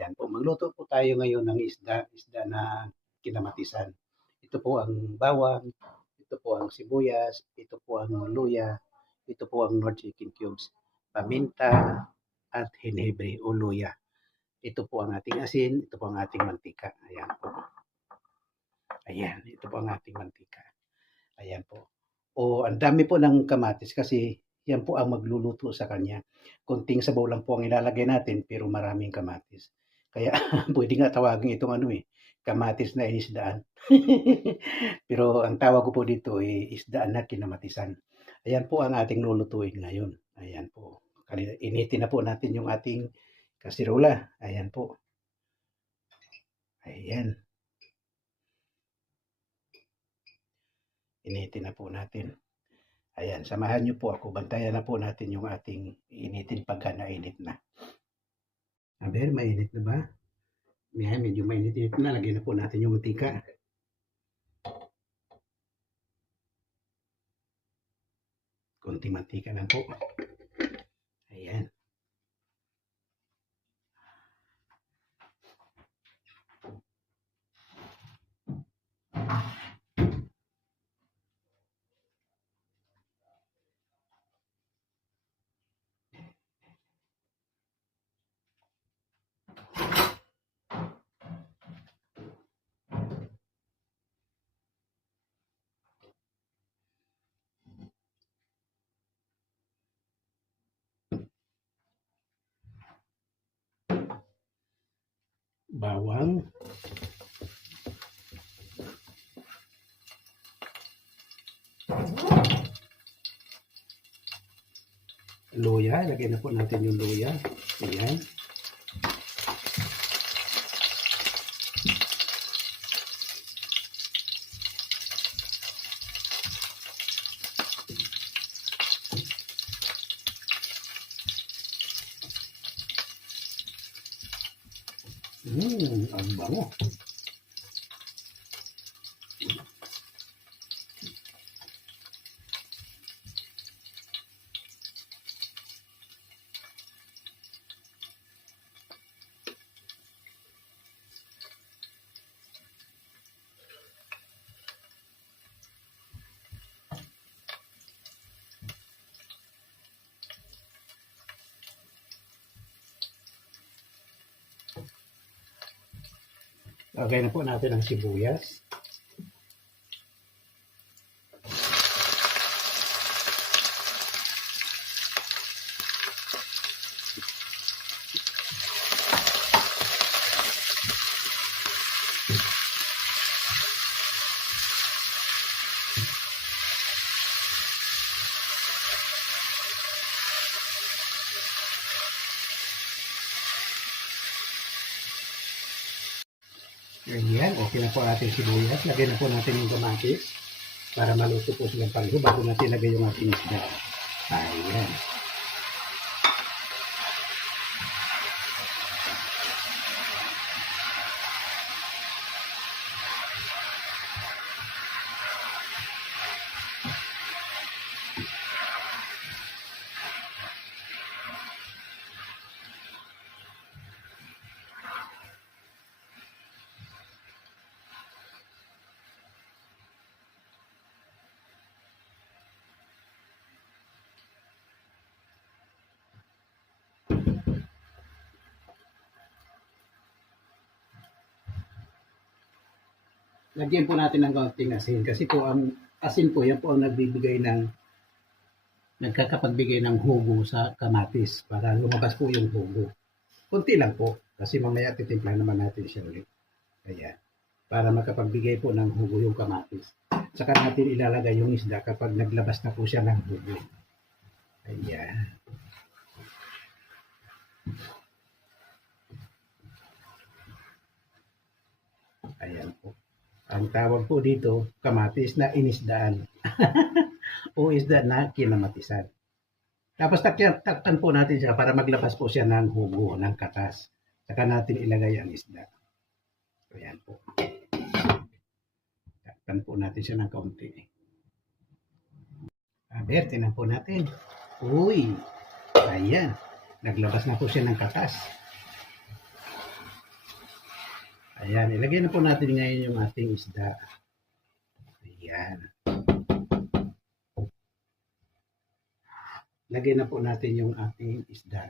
Ayan po, magluto po tayo ngayon ng isda na kinamatisan. Ito po ang bawang, ito po ang sibuyas, ito po ang luya, ito po ang Nor chicken cubes, paminta at henebre o luya. Ito po ang ating asin, ito po ang ating mantika. Ayan po. Ayan, ito po ang ating mantika. Ayan po. O ang dami po ng kamatis kasi yan po ang magluluto sa kanya. Konting sabaw lang po ang ilalagay natin pero maraming kamatis. Kaya pwede nga tawagin itong kamatis na inisdaan. Pero ang tawag ko po dito ay isdaan na kinamatisan. Ayan po ang ating lulutuin ngayon. Ayan po. Initin na po natin yung ating kasirola. Ayan po. Ayan. Initin na po natin. Ayan, samahan niyo po ako. Bantayan na po natin yung ating initin pagka nainit na. Aber, mainit na ba? Medyo mainit na. Lagyan na po natin yung mantika. Konting mantika lang po. Ayan. Bawang. Luya. Lagyan na po natin yung luya. Ayan. Ang bango. Lagay na po natin ang sibuyas. Ayan, okay na po ating sibuyas. Lagyan na po natin yung kamatis para maluto po silang pareho bago natin lagay yung ating isda. Ayan. Lagyan po natin ng kaunting asin kasi po ang asin po yan po ang nagkakapagbigay ng hugo sa kamatis para lumabas po yung hugo. Kunti lang po kasi mamaya titimpla naman natin siya ulit. Kaya para makapagbigay po ng hugo yung kamatis. Saka natin ilalagay yung isda kapag naglabas na po siya ng hugo. Ayan. Ayan po. Ang tawag po dito, kamatis na inisdaan. O isda na kinamatisan. Tapos takpan po natin siya para maglabas po siya ng hugo, ng katas. Saka natin ilagay ang isda. Ayan po. Takpan po natin siya ng kaunti. Aber, tinan po natin. Uy! Ayan. Naglabas na po siya ng katas. Ayan, ilagay na po natin ngayon yung ating isda. Ayan. Lagay na po natin yung ating isda.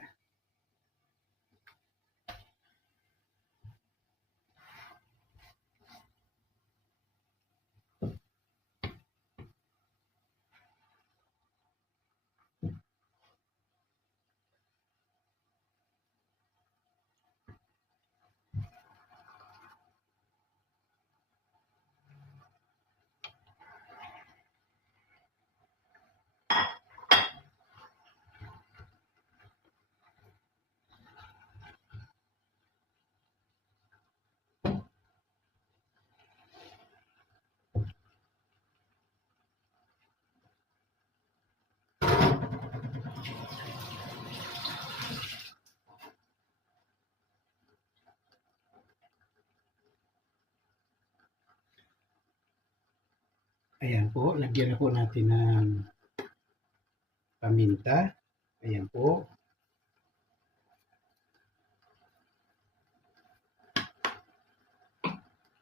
Ayan po, lagyan na po natin ng paminta. Ayan po.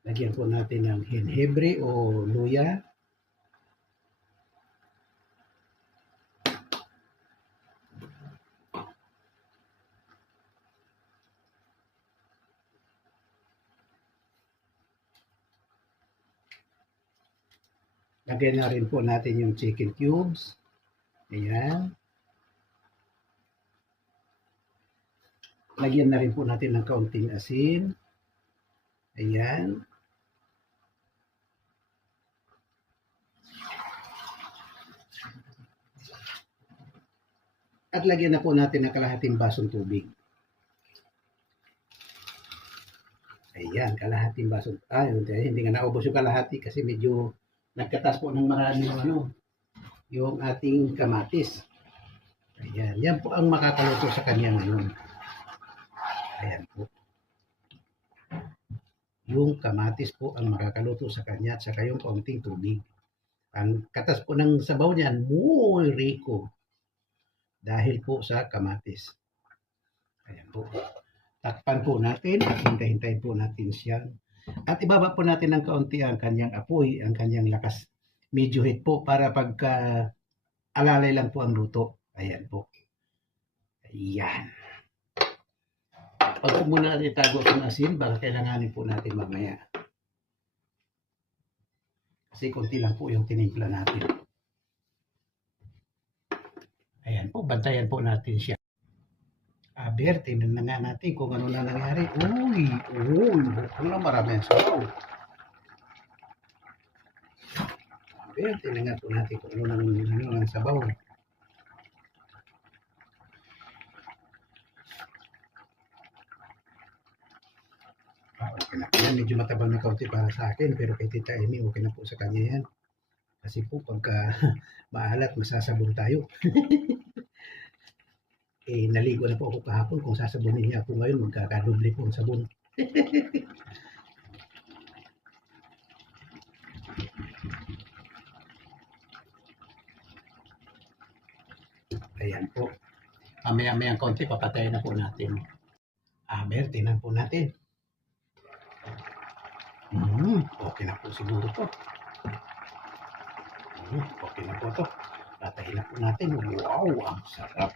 Lagyan po natin ng henhebre o luya. Lagyan na rin po natin yung chicken cubes. Ayan. Lagyan na rin po natin ng kaunting asin. Ayan. At lagyan na po natin ng kalahating basong tubig. Ayan, kalahating basong. Hindi nga naubos yung kalahati kasi medyo nagkatas po ng marami yung ating kamatis. Ayan, yan po ang makakaluto sa kanya ngayon. Ayan po. Yung kamatis po ang makakaluto sa kanya at saka yung kaunting tubig. Ang katas po ng sabaw niyan, muy rico. Dahil po sa kamatis. Ayan po. Takpan po natin at hintay-hintayin po natin siya. At ibaba po natin ng kaunti ang kanyang apoy, ang kanyang lakas. Medyo hit po para pagka alalay lang po ang luto. Ayan po. Ayan. Pag po muna natin itago ang asin, baka kailanganin po natin mamaya. Kasi konti lang po yung tinimpla natin. Ayan po, bantayan po natin siya. Aber, tingnan na nga natin kung ano na nangyari. Uy, mukhang na marami ang sabaw. Aber, tingnan nga po natin kung ano ang sabaw. Okay na po yan, medyo matabang na kaunti para sa akin, pero kay Tita Amy, okay na po sa kanya yan. Kasi po, pagka maalat, masasabon tayo. Naligo na po ako kahapon. Kung sasabunin niya ako ngayon, magkakadoble po ang sabon. Ayan po. Mamaya-maya ang konti, papatayin na po natin. Aber, tingnan po natin. Okay na po siguro to. Okay na po to. Patayin na po natin. Wow, ang sarap.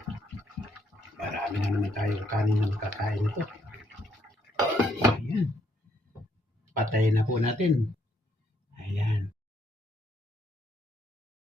Marami na naman tayong kanin na makakain ito. Ayan. Patayin na po natin. Ayan.